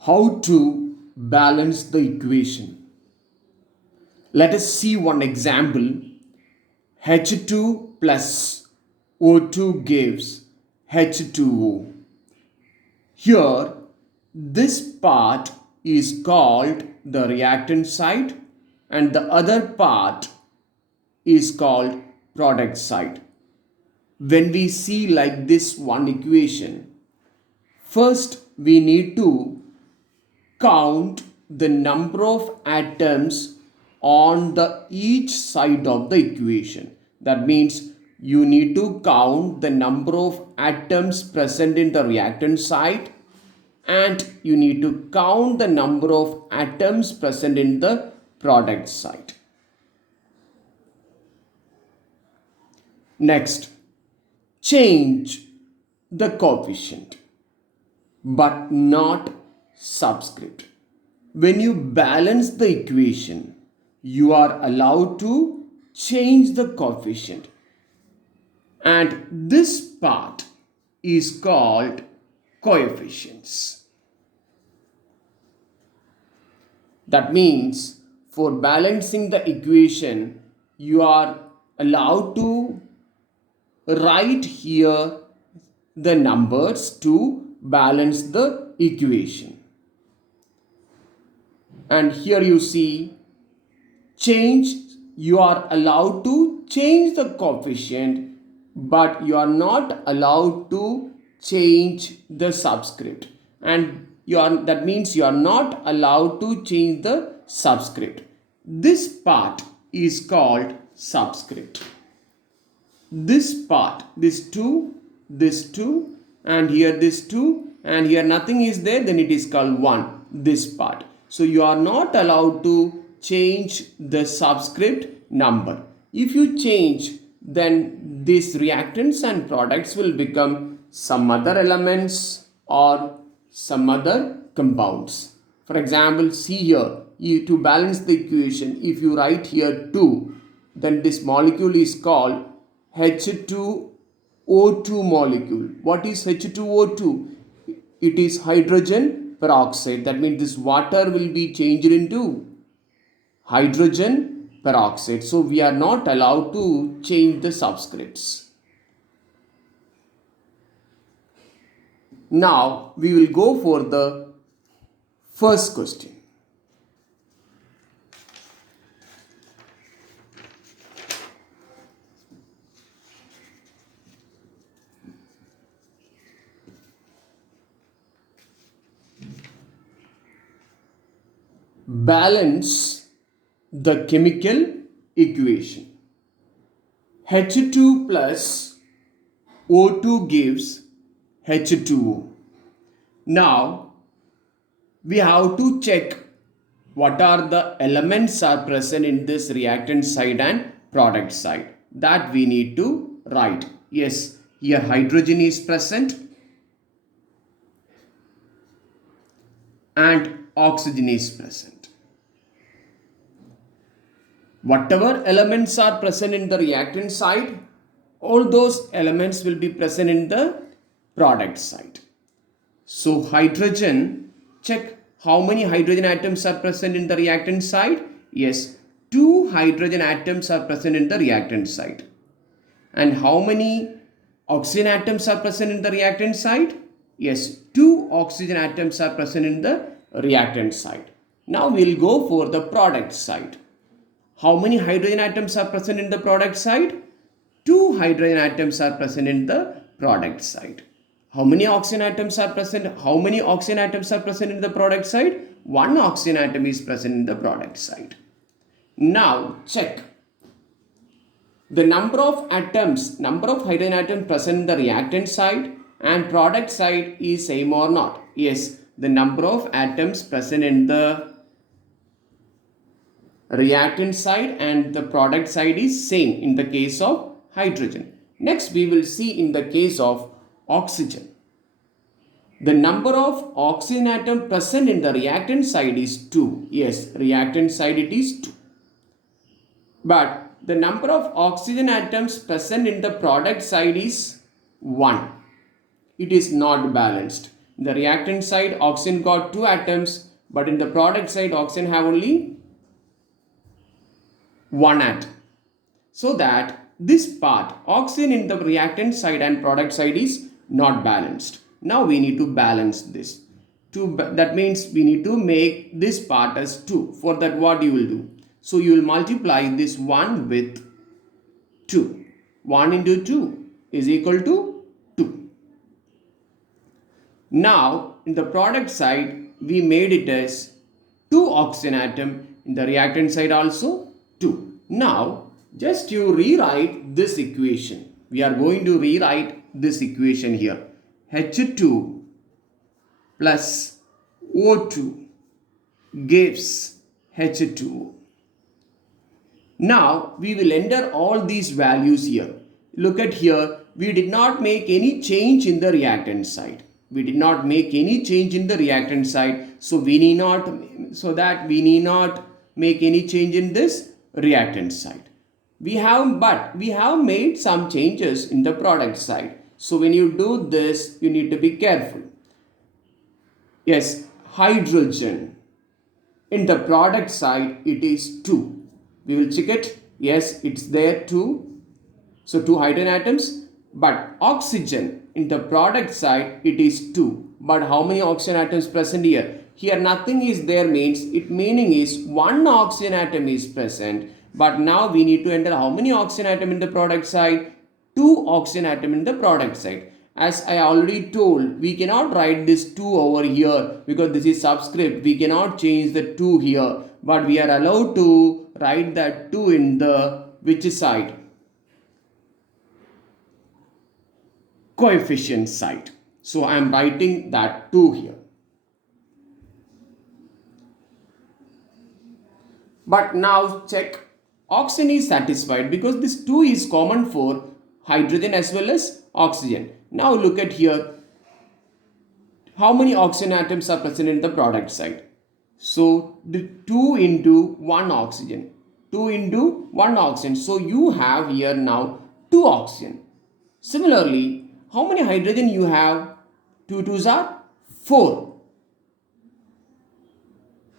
How to balance the equation? Let us see one example. H2 plus O2 gives H2O. Here, this part is called the reactant side and the other part is called product side. When we see like this one equation, first we need to count the number of atoms on the each side of the equation. That means you need to count the number of atoms present in the reactant side and you need to count the number of atoms present in the product side. Next, change the coefficient but not subscript. When you balance the equation, you are allowed to change the coefficient, and this part is called coefficients. That means for balancing the equation, you are allowed to write here the numbers to balance the equation. And here you see change, you are allowed to change the coefficient, but you are not allowed to change the subscript. And that means you are not allowed to change the subscript. This part is called subscript. This part, this 2, and here this 2, and here nothing is there, then it is called 1, this part. So you are not allowed to change the subscript number. If you change, then these reactants and products will become some other elements or some other compounds. For example, see here, to balance the equation, if you write here 2, then this molecule is called H2O2 molecule. What is H2O2? It is hydrogen peroxide. That means this water will be changed into hydrogen peroxide. So we are not allowed to change the subscripts. Now we will go for the first question. Balance the chemical equation. H2 plus O2 gives H2O. Now we have to check what are the elements are present in this reactant side and product side. That we need to write. Yes, here hydrogen is present and oxygen is present. Whatever elements are present in the reactant side, all those elements will be present in the product side. So hydrogen, check how many hydrogen atoms are present in the reactant side. Yes, 2 hydrogen atoms are present in the reactant side. And how many oxygen atoms are present in the reactant side? Yes, 2 oxygen atoms are present in the reactant side. Now we'll go for the product side. How many hydrogen atoms are present in the product side? 2 hydrogen atoms are present in the product side. How many oxygen atoms are present? How many oxygen atoms are present in the product side? 1 oxygen atom is present in the product side. Now check the number of atoms, number of hydrogen atoms present in the reactant side and product side is same or not. Yes, the number of atoms present in the reactant side and the product side is same in the case of hydrogen. Next we will see in the case of oxygen. The number of oxygen atom present in the reactant side is 2. Yes, reactant side it is 2. But the number of oxygen atoms present in the product side is 1. It is not balanced. In the reactant side, oxygen got 2 atoms, but in the product side, oxygen have only 1 atom. So that this part, oxygen in the reactant side and product side is not balanced. Now we need to balance this. That means we need to make this part as 2. For that, what you will do? So you will multiply this 1 with 2. 1 into 2 is equal to 2. Now in the product side, we made it as 2 oxygen atom. In the reactant side also 2. Now just you rewrite this equation. We are going to rewrite this equation here. H2 plus O2 gives H2O. Now we will enter all these values here. Look at here, we did not make any change in the reactant side. We did not make any change in the reactant side, so we need not make any change in this reactant side. We have made some changes in the product side. So when you do this, you need to be careful. Yes, hydrogen. In the product side, it is 2. We will check it. Yes, it's there 2. So 2 hydrogen atoms. But oxygen in the product side, it is 2. But how many oxygen atoms present here? Here nothing is there meaning is 1 oxygen atom is present. But now we need to enter how many oxygen atom in the product side? 2 oxygen atom in the product side. As I already told, we cannot write this 2 over here because this is subscript. We cannot change the 2 here. But we are allowed to write that 2 in the which side? Coefficient side. So I am writing that 2 here. But now check. Oxygen is satisfied because this 2 is common for hydrogen as well as oxygen. Now look at here. How many oxygen atoms are present in the product side? So the 2 into 1 oxygen. 2 into 1 oxygen. So you have here now 2 oxygen. Similarly, how many hydrogen you have? 2 2s are 4.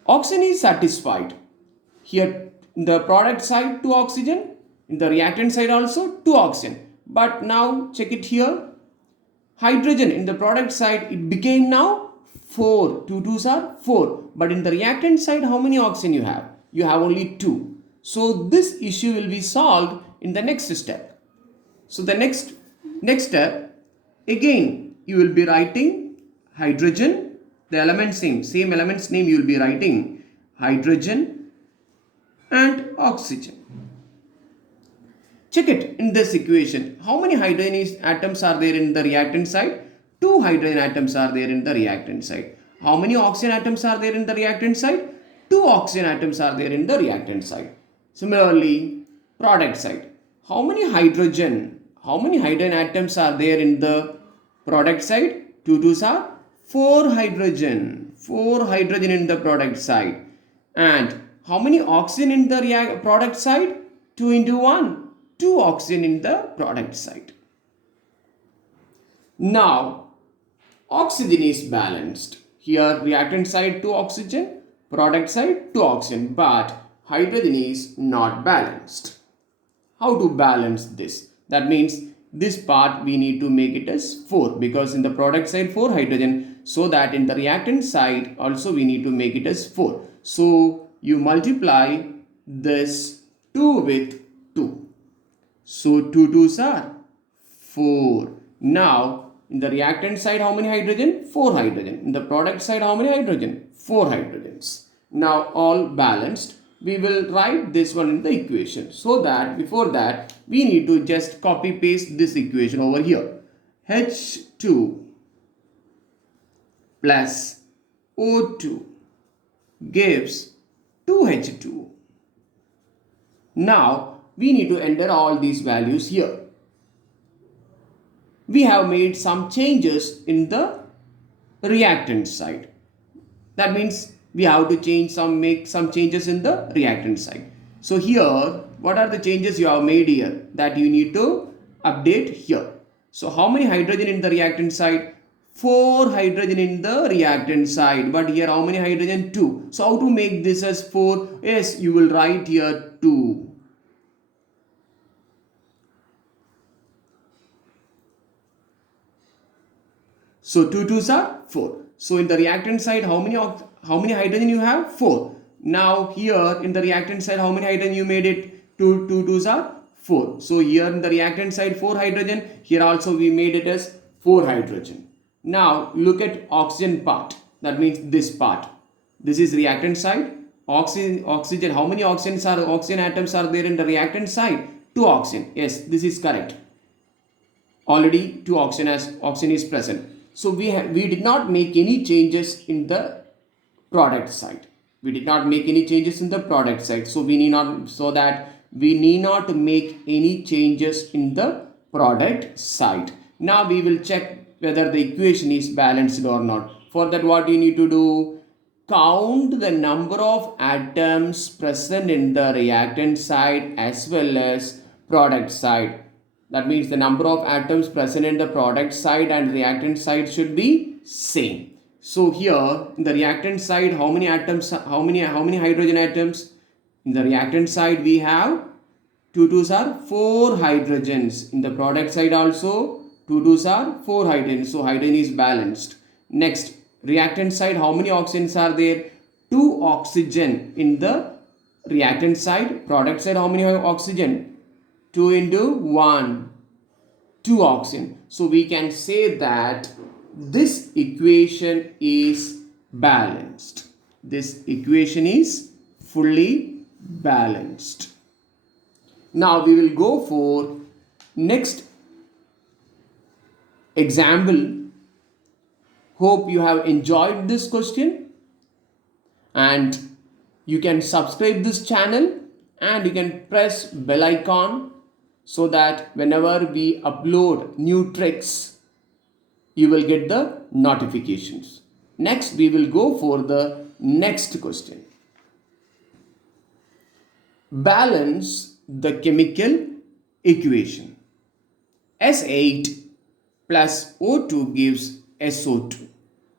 Oxygen is satisfied. Here in the product side 2 oxygen, in the reactant side also 2 oxygen. But now check it here. Hydrogen in the product side, it became now 4. 2 2s are 4. But in the reactant side, how many oxygen you have? You have only 2. So this issue will be solved in the next step. So the next step, again you will be writing hydrogen, the elements name, same elements name you will be writing hydrogen and oxygen. Check it in this equation. How many hydrogen atoms are there in the reactant side? 2 hydrogen atoms are there in the reactant side. How many oxygen atoms are there in the reactant side? 2 oxygen atoms are there in the reactant side. Similarly, product side. How many hydrogen atoms are there in the product side? 2 2s are 4 hydrogen. 4 hydrogen in the product side. And how many oxygen in the product side? 2 into 1. 2 oxygen in the product side. Now, oxygen is balanced. Here, reactant side 2 oxygen, product side 2 oxygen, but hydrogen is not balanced. How to balance this? That means this part we need to make it as 4 because in the product side 4 hydrogen, so that in the reactant side also we need to make it as 4. So you multiply this 2 with 2. So 2 2s are 4. Now in the reactant side how many hydrogen? 4 hydrogen. In the product side how many hydrogen? 4 hydrogens. Now all balanced. We will write this one in the equation. So that before that we need to just copy paste this equation over here. H2 plus O2 gives 2H2. Now we need to enter all these values here. We have made some changes in the reactant side. That means we have to make some changes in the reactant side. So here, what are the changes you have made here that you need to update here? So how many hydrogen in the reactant side? 4 hydrogen in the reactant side, but here how many hydrogen? 2. So how to make this as 4? Yes, you will write here 2. So 2 2s are 4. So in the reactant side, how many hydrogen you have? 4. Now here in the reactant side, how many hydrogen you made it? 2 2s are 4. So here in the reactant side 4 hydrogen. Here also we made it as 4 hydrogen. Now look at oxygen part. That means this part. This is reactant side. Oxygen. How many oxygen atoms are there in the reactant side? 2 oxygen. Yes, this is correct. Already 2 oxygen is present. So we did not make any changes in the product side. We did not make any changes in the product side. So we need not make any changes in the product side. Now we will check whether the equation is balanced or not. For that, what you need to do? Count the number of atoms present in the reactant side as well as product side. That means the number of atoms present in the product side and reactant side should be same. So here in the reactant side, how many hydrogen atoms? In the reactant side we have 2 2s are 4 hydrogens. In the product side also 2 2s are 4 hydrogens. So hydrogen is balanced. Next, reactant side, how many oxygens are there? 2 oxygen in the reactant side. Product side, how many oxygen? 2 into 1, 2 oxygen. So we can say that this equation is balanced. This equation is fully balanced. Now we will go for next example. Hope you have enjoyed this question, and you can subscribe this channel and you can press bell icon so that whenever we upload new tricks, you will get the notifications. Next, we will go for the next question. Balance the chemical equation. S8 plus O2 gives SO2.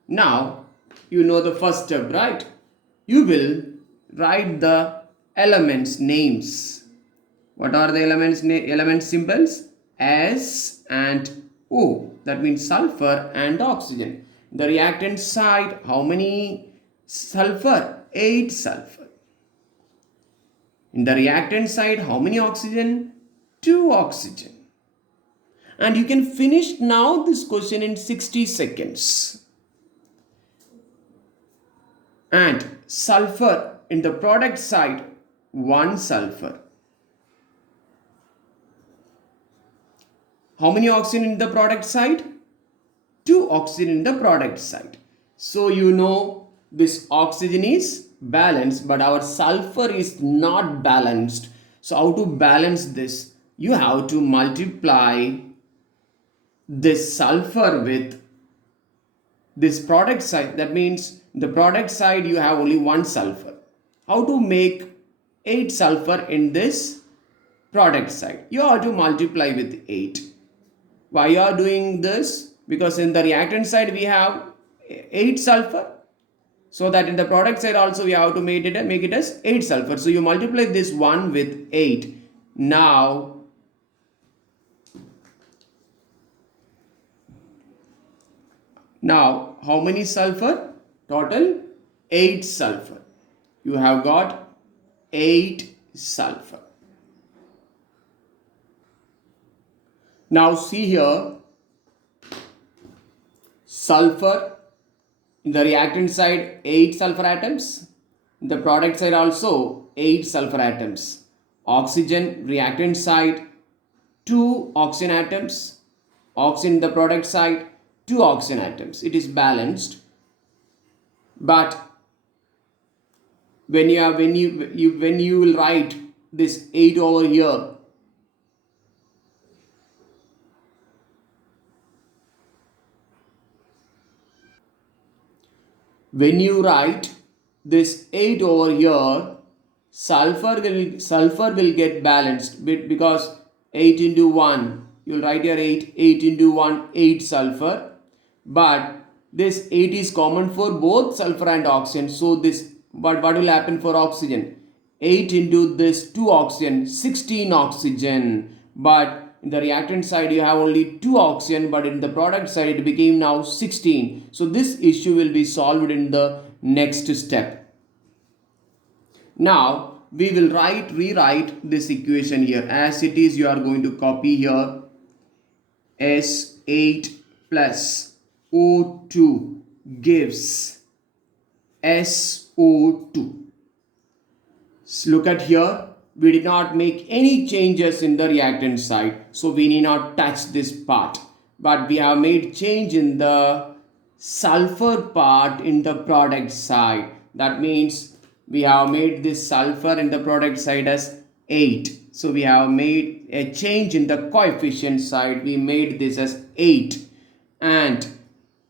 Now, you know the first step, right? You will write the elements names. What are the element symbols? S and O. That means sulfur and oxygen. The reactant side, how many sulfur? 8 sulfur. In the reactant side, how many oxygen? 2 oxygen. And you can finish now this question in 60 seconds. And sulfur in the product side, 1 sulfur. How many oxygen in the product side? 2 oxygen in the product side. So you know this oxygen is balanced, but our sulfur is not balanced. So how to balance this? You have to multiply this sulfur with this product side. That means the product side you have only 1 sulfur. How to make 8 sulfur in this product side? You have to multiply with 8. Why you are doing this? Because in the reactant side we have 8 sulfur. So that in the product side also we have to make it as 8 sulfur. So you multiply this 1 with 8. Now how many sulfur? Total 8 sulfur. You have got 8 sulfur. Now see here, sulfur in the reactant side 8 sulfur atoms, in the product side also 8 sulfur atoms. Oxygen reactant side 2 oxygen atoms, oxygen in the product side 2 oxygen atoms. It is balanced. But when you will write this 8 over here, when you write this 8 over here, sulfur will get balanced because 8 into 1, you will write here 8 into 1, 8 sulfur. but this 8 is common for both sulfur and oxygen. So this, but what will happen for oxygen? 8 into this 2 oxygen, 16 oxygen. But in the reactant side you have only 2 oxygen, but in the product side it became now 16. So this issue will be solved in the next step. Now we will rewrite this equation here as it is. You are going to copy here S8 plus O2 gives SO2. Look at here, we did not make any changes in the reactant side, so we need not touch this part, but we have made change in the sulfur part in the product side. That means we have made this sulfur in the product side as 8. So we have made a change in the coefficient side. We made this as 8. And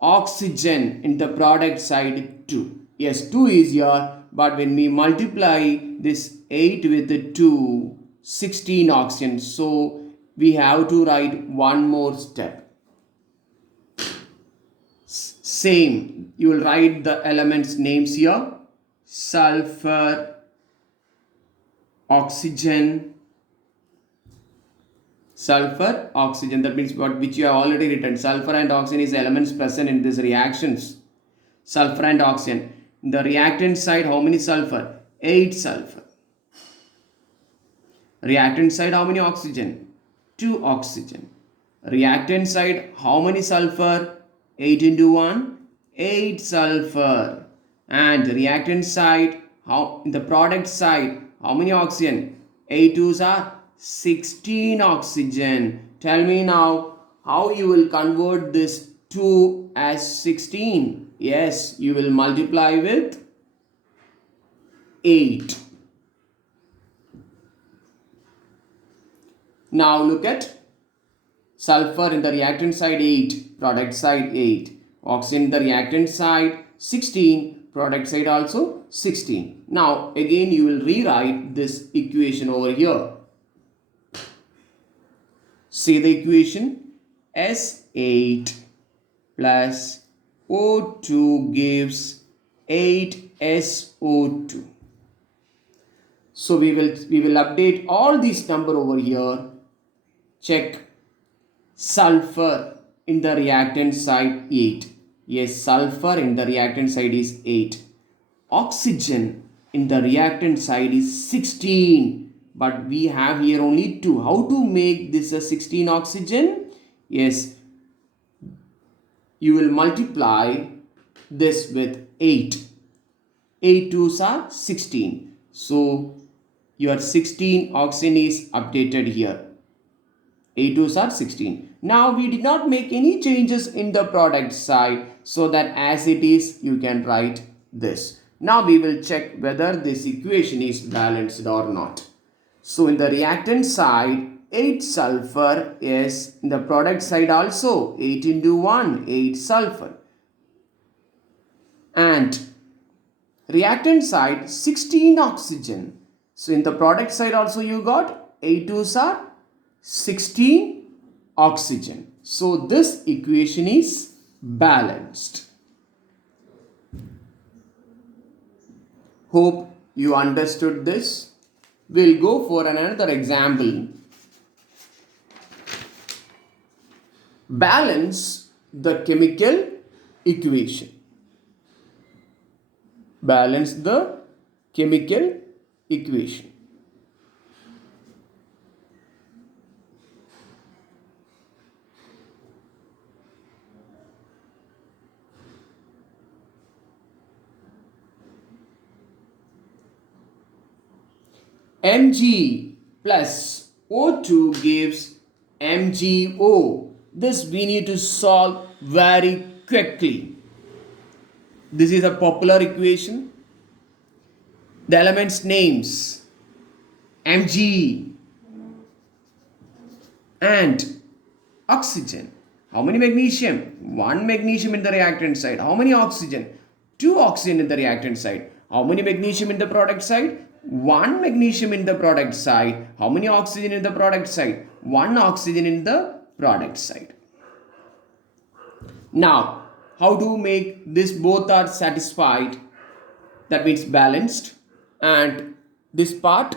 oxygen in the product side 2. Yes, 2 is here. But when we multiply this 8 with the 2, 16 oxygen. So we have to write one more step. Same. You will write the elements names here. Sulfur, oxygen, sulfur, oxygen. That means what which you have already written. Sulfur and oxygen is elements present in these reactions. Sulfur and oxygen. In the reactant side, how many sulfur? 8 sulfur. Reactant side, how many oxygen? 2 oxygen. Reactant side, how many sulfur? 8 into 1, 8 sulfur. And reactant side, how in the product side, how many oxygen? 8 twos are 16 oxygen. Tell me now how you will convert this 2 as 16. Yes, you will multiply with 8. Now look at sulfur in the reactant side 8, product side 8. Oxygen in the reactant side 16. Product side also 16. Now again you will rewrite this equation over here. See the equation. S8 plus O2 gives 8SO2. So we will update all these number over here. Check. Sulfur in the reactant side 8. Yes, sulfur in the reactant side is 8. Oxygen in the reactant side is 16. But we have here only 2. How to make this a 16 oxygen? Yes, you will multiply this with 8. 8 twos are 16. So your 16 oxygen is updated here. 8 twos are 16. Now we did not make any changes in the product side, so that as it is you can write this. Now we will check whether this equation is balanced or not. So in the reactant side 8 sulfur is in the product side also 8 into 1, 8 sulfur. And reactant side 16 oxygen. So in the product side also you got 8 twos are 16 oxygen. So this equation is balanced. Hope you understood this. We'll go for another example. Balance the chemical equation. Balance the chemical equation. Mg plus O2 gives MgO. This we need to solve very quickly. This is a popular equation. The elements names Mg and oxygen. How many magnesium? 1 magnesium in the reactant side. How many oxygen? 2 oxygen in the reactant side. How many magnesium in the product side? 1 magnesium in the product side. How many oxygen in the product side? 1 oxygen in the product side. Now how to make this both are satisfied, that means balanced, and this part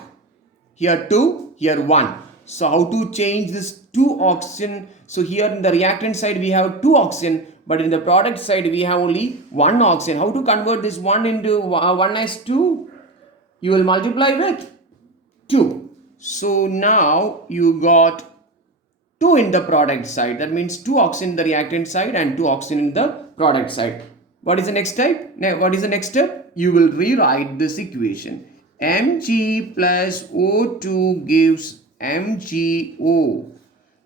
here 2, here 1. So how to change this 2 oxygen? So here in the reactant side we have 2 oxygen, but in the product side we have only 1 oxygen. How to convert this 1 into 1 as 2? You will multiply with 2. So now you got 2 in the product side. That means 2 oxygen in the reactant side and 2 oxygen in the product side. What is the next step? What is the next step? You will rewrite this equation. Mg plus O2 gives MgO.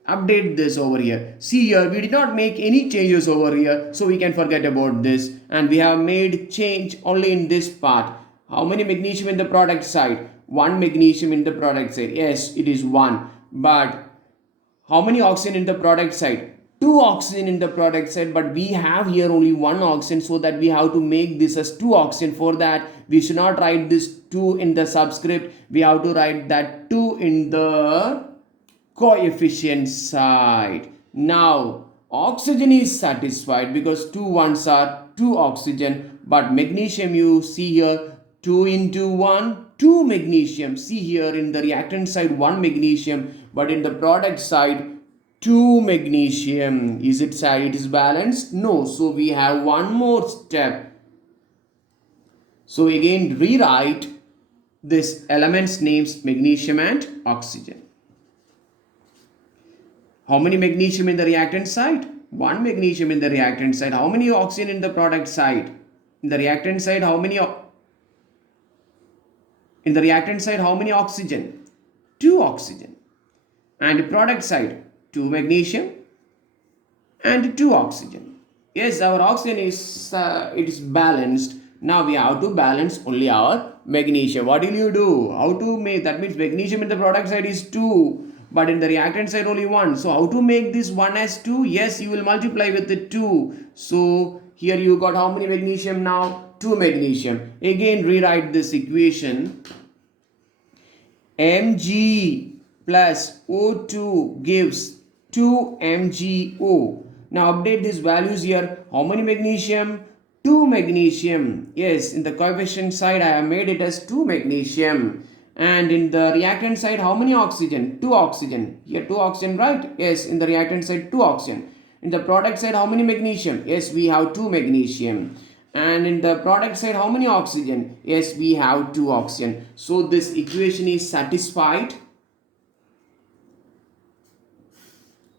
Update this over here. See here, we did not make any changes over here, so we can forget about this. And we have made change only in this part. How many magnesium in the product side? 1 magnesium in the product side. Yes, it is 1. But how many oxygen in the product side? 2 oxygen in the product side, but we have here only 1 oxygen, so that we have to make this as 2 oxygen. For that, we should not write this 2 in the subscript. We have to write that 2 in the coefficient side. Now, oxygen is satisfied because 2 ones are 2 oxygen, but magnesium, you see here, 2 into 1, 2 magnesium. See here in the reactant side 1 magnesium, but in the product side 2 magnesium. Is it balanced? No. So we have one more step. So again rewrite this elements names magnesium and oxygen. How many magnesium in the reactant side? 1 magnesium in the reactant side. How many oxygen in the product side? In the reactant side, how many oxygen? 2 oxygen. And product side, 2 magnesium and 2 oxygen. Yes, our oxygen is it is balanced. Now we have to balance only our magnesium. What will you do? How to make that? Means magnesium in the product side is 2, but in the reactant side only 1. So how to make this 1 as 2? Yes, you will multiply with the 2. So here you got how many magnesium now? 2 magnesium. Again rewrite this equation. Mg plus O2 gives 2 MgO. Now update these values here. How many magnesium? 2 magnesium. Yes, in the coefficient side I have made it as 2 magnesium. And in the reactant side, how many oxygen? 2 oxygen. Here 2 oxygen, right? Yes, in the reactant side 2 oxygen. In the product side, how many magnesium? Yes, we have 2 magnesium. And in the product side, how many oxygen? Yes, we have 2 oxygen. So this equation is satisfied.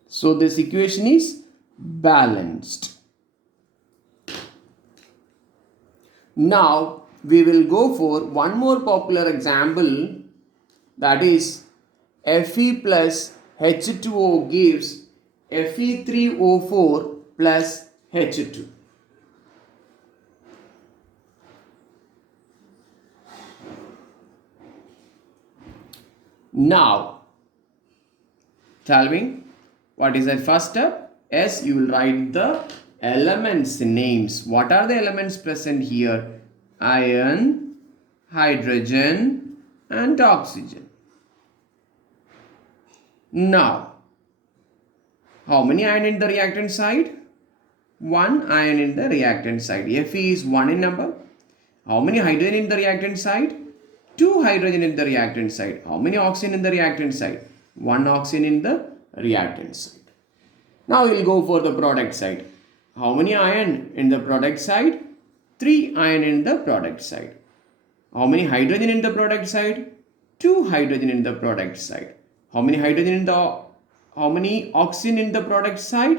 So this equation is balanced. Now we will go for one more popular example, that is Fe plus H2O gives Fe3O4 plus H2. Now tell me, what is the first step? Yes, you will write the elements names. What are the elements present here? Iron, hydrogen and oxygen. Now, how many iron in the reactant side? 1 iron in the reactant side. Fe is 1 in number. How many hydrogen in the reactant side? 2 hydrogen in the reactant side. How many oxygen in the reactant side? 1 oxygen in the reactant side. Now we will go for the product side. How many iron in the product side? 3 iron in the product side. How many hydrogen in the product side? 2 hydrogen in the product side. How many oxygen in the product side?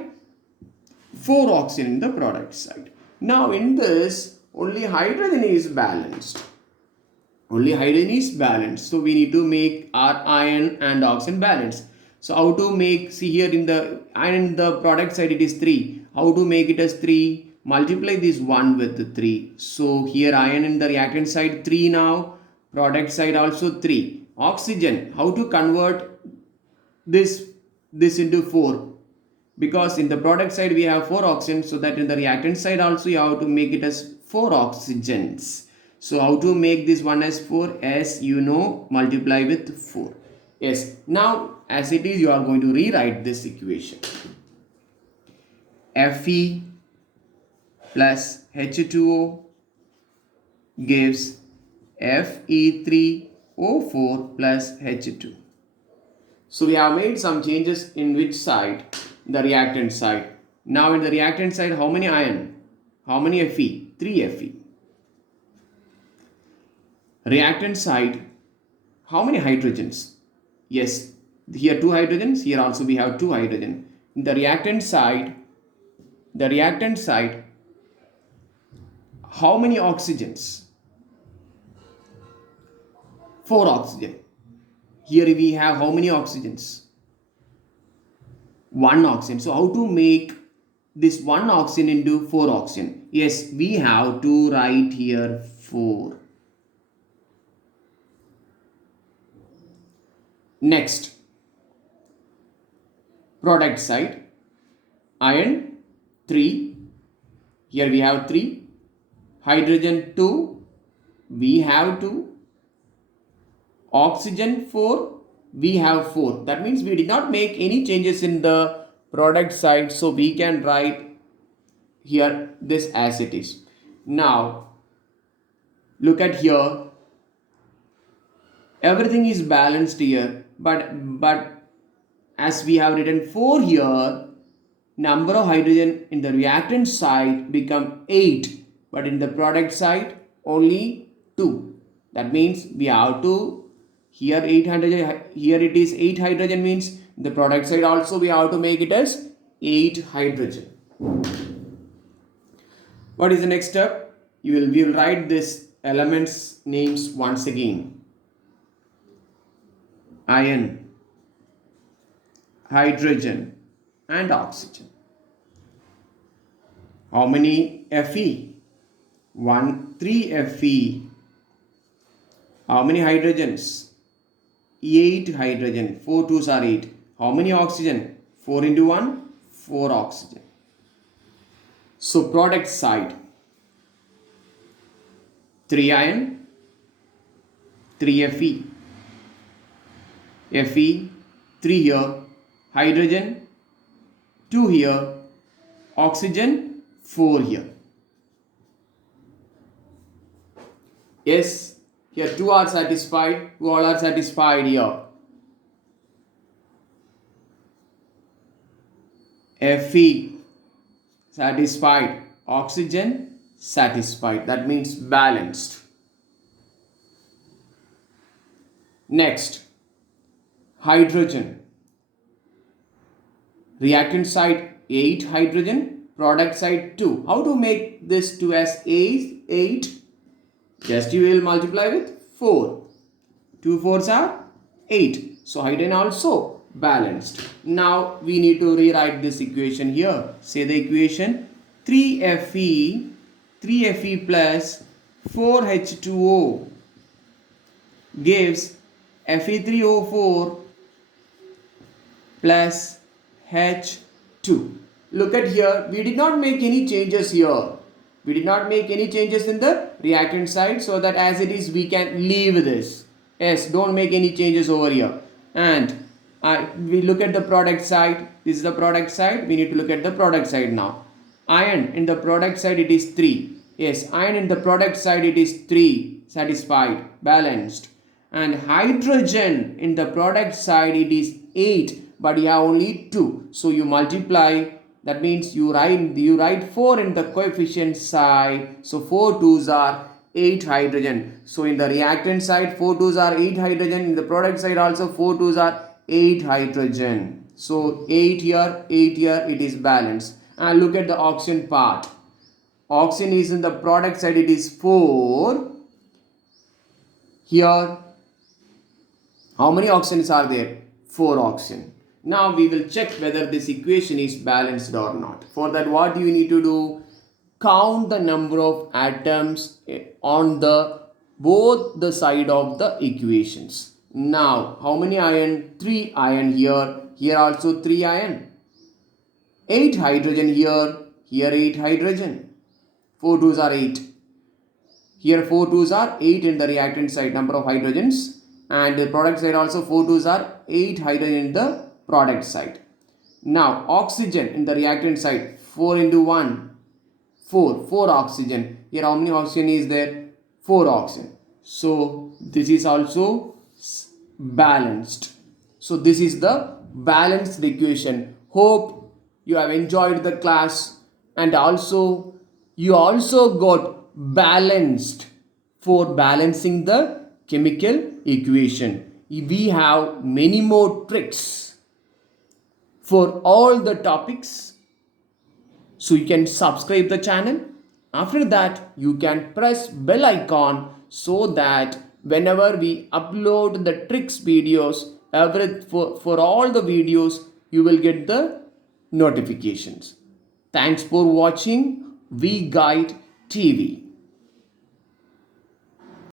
4 oxygen in the product side. Now in this, only hydrogen is balanced. Only hydrogen is balanced. So we need to make our iron and oxygen balanced. So how to make, see here in the iron in the product side it is 3. How to make it as 3? Multiply this 1 with the 3. So here iron in the reactant side 3 now. Product side also 3. Oxygen, how to convert this into 4? Because in the product side we have 4 oxygen, so that in the reactant side also you have to make it as 4 oxygens. So how to make this 1 as 4? As you know, multiply with 4. Yes, now as it is you are going to rewrite this equation. Fe plus H2O gives Fe3O4 plus H2. So we have made some changes in which side? The reactant side. Now in the reactant side, how many ion? How many Fe? 3 Fe. Reactant side, how many hydrogens? Yes, here 2 hydrogens, here also we have 2 hydrogen. In the reactant side, how many oxygens? 4 oxygen. Here we have how many oxygens? 1 oxygen. So how to make this 1 oxygen into 4 oxygen? Yes, we have to write here 4. Next, product side, iron 3, here we have 3, hydrogen 2, we have 2, oxygen 4, we have 4. That means we did not make any changes in the product side, so we can write here this as it is. Now look at here, everything is balanced here, but as we have written 4 here, number of hydrogen in the reactant side become 8, but in the product side only 2. That means we have to, here 8 hydrogen, here it is 8 hydrogen, means the product side also we have to make it as 8 hydrogen. What is the next step? We will write this elements names once again. Iron, hydrogen and oxygen. How many Fe? 3 Fe. How many hydrogens? 8 hydrogen. 4 2s are 8. How many oxygen? 4 into 1, 4 oxygen. So product side, 3 iron, 3 Fe. Fe 3 here, hydrogen 2 here, oxygen 4 here. Yes, here 2 are satisfied, 2 all are satisfied here. Fe satisfied, oxygen satisfied. That means balanced. Next, hydrogen. Reactant side 8 hydrogen, product side 2. How to make this 2 as 8? Just you will multiply with 4. 2 4s are 8. So hydrogen also balanced. Now we need to rewrite this equation here. Say the equation, 3Fe plus 4H2O gives Fe3O4 plus H2. Look at here, we did not make any changes here. We did not make any changes in the reactant side, so that as it is we can leave this. Yes, don't make any changes over here. And we look at the product side. This is the product side. We need to look at the product side now. Iron in the product side it is 3. Yes, iron in the product side it is 3. Satisfied, balanced. And hydrogen in the product side it is 8, but you have only 2. So you multiply. That means you write 4 in the coefficient side. So 4 2s are 8 hydrogen. So in the reactant side 4 2s are 8 hydrogen. In the product side also 4 2s are 8 hydrogen. So 8 here, 8 here, it is balanced. And look at the oxygen part. Oxygen is in the product side, it is 4. Here, how many oxygens are there? 4 oxygen. Now we will check whether this equation is balanced or not. For that, what do you need to do? Count the number of atoms on both the side of the equations. Now, how many iron? 3 iron here. Here also 3 iron. 8 hydrogen here. Here 8 hydrogen. 4 2s are 8. Here 4 2s are 8 in the reactant side, number of hydrogens. And the product side also 4 2s are 8 hydrogen in the product side. Now, oxygen in the reactant side, 4 into 1, 4 oxygen. Here how many oxygen is there? 4 oxygen. So this is also balanced. So this is the balanced equation. Hope you have enjoyed the class, and also you also got balanced for balancing the chemical equation. We have many more tricks for all the topics, so you can subscribe the channel. After that you can press bell icon, so that whenever we upload the tricks videos, for all the videos, you will get the notifications. Thanks for watching V Guide TV.